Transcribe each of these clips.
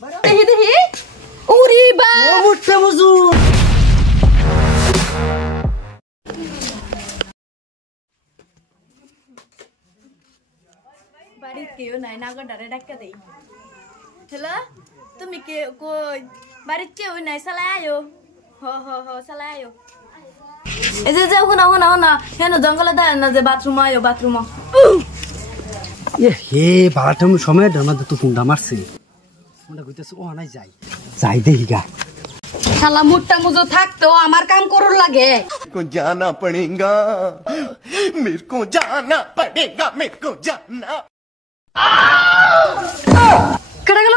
দেখি দেখি উরি বা মুট্টা মজুর বাড়িতে কেউ নাই নাগরডারে ডাক্কা দেই হ্যালো তুমি কে কই বাড়িতে কেউ নাই চালাই আয়ো হ চালাই আয়ো এই যে শুনা হেন জঙ্গলে দেয় না যে বাথরুম আয়ো বাথরুম হে বারোটা সময় আমাদের তো ফোনটা মারছে ফোনটা কইতেছে ও নাই যাই যাই দেখি গা শালা মুট্টা মুজো থাকতো আমার কাম করুর লাগে को जाना पड़ेगा मेरे को जाना पड़ेगा मेरे को जाना কেডা গেল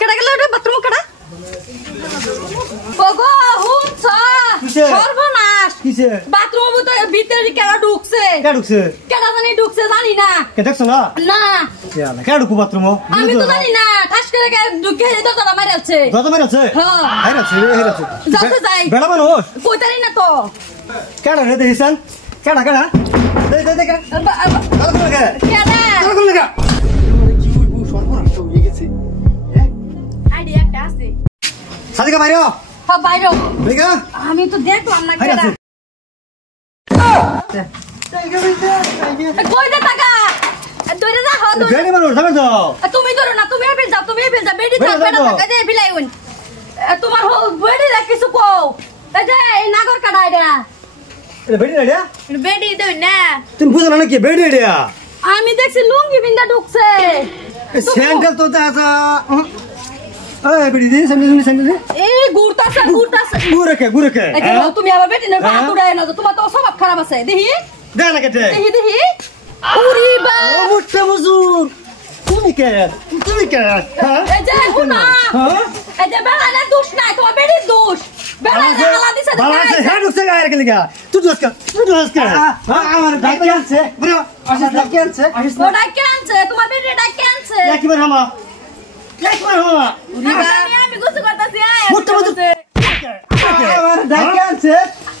কেডা গেল রে বাথরুম কেডা ওগো হুমছ সর্বনাশ কিসে বাথরুম ভিতরে কেডা ঢুকছে কেডা জানি ঢুকছে জানি না কে দেখছ না না ইয়ালা কে ঢুকু বাথরুম আমি তো জানি না ঠাস করে ঢুকে দরজা মারছে দাদা মেরেছে হ্যাঁ হেরাছে যাচ্ছে যাই বেড়া মানুষ কইতারি না তো কেডা রে দেখিছেন কেডা দে কেডা কেডা লাগা কি হইবো সর্বনাশ হয়ে গেছে আইডিয়া একটা আছে সাদিকা বাইরে হ্যাঁ বাইরে দেখা আমি তো দেখলাম না কেডা কই দে টাকা দইরে যা হ দই বেড়ে মানুষ যাবে তো তুমি ধরো না তুমি এফিল যাও বেডি থাক বেডা থাক এই বিলাইউন তোমার বেডি রা কিছু কও এই যে এই নাগর কাটা আইডা এটা বেড়ে রেডিয়া বেডি দই না তুমি বুঝো না কি বেড়ে রেডিয়া আমি দেখছি লুঙ্গি বিন্দা ঢুকছে স্যান্ডেল তো দাদা এই বেড়ে দিস স্যান্ডেল এই গুড়তাছে গুরে কে এই যে তুমি আবার বেটি না হাত উড়ায় না তোমার তো স্বভাব খারাপ আছে দেখি দে না কেটে দেখি উরি বা ও মুট্টা মজুর তুমি কে হ্যাঁ এই যে হুনা এই যে বেড়া না দোষ নাই তোমার বেটির দোষ বেড়া না হালা দিছে বাবা সে হেড উঠছে গায়ের কে লাগা তুই দোষ কর আমার ডাক্তার আছে বড় আশিস ডাক্তার আছে ওটা কেনছে তোমার বেটি ডাক কেনছে একবার হামা উরি বা আমি গোসল করতেছি মুট্টা মজুর আমার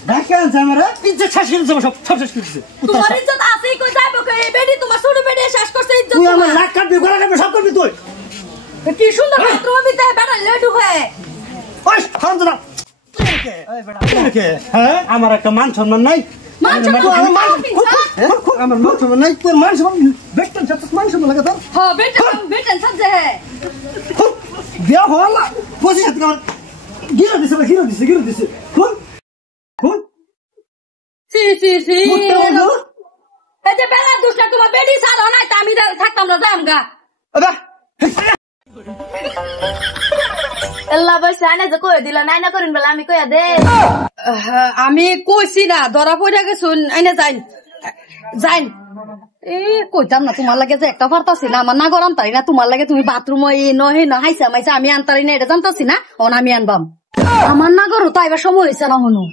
ডাক্তার আছে আমার ইজ্জত শেষ করে সব শেষ করে দিছে তোমার ইজ্জত আছে কই যাইবো কই বেটি তোমার ছোট বেটি শেষ করছে ইজ্জত তুই আমার লাখ কাটবি গলা কাটবি সব করবি তুই কি সুন্দর বাথরুম ভিতরে বেটা লেডু হয়ে ওই হারাম দাদা হ্যাঁ আমার একটা মান সম্মান নাই আমার মান সম্মান নাই তোর মান সম্মান বেতন সব মান সম্মান লাগে তোর হ্যাঁ বেটন সাজে বিয়া হওয়া পঁচিশ হাজার টাকা গিরো দিছে কোন সি এই যে বেলা দুসরা তোমার বেটি সাল নাই তা আমি থাকতাম না জামগা আল্লাহ বসে আনে যে কই দিলা নাই না করিন বলে আমি কইয়া দে আমি কইছি না ধরা পড়া গেছুন আইনে যাইন কইতাম না তোমার লাগে যে একটা পারতাছি না আমার না গরম তাই না তোমার লাগে তুমি বাথরুম হাইসা মাইসা আমি আনতারি না এটা জানতাছি না ওন আমি আনবাম আমার না গরু তো এবার সময় হয়েছে না হনু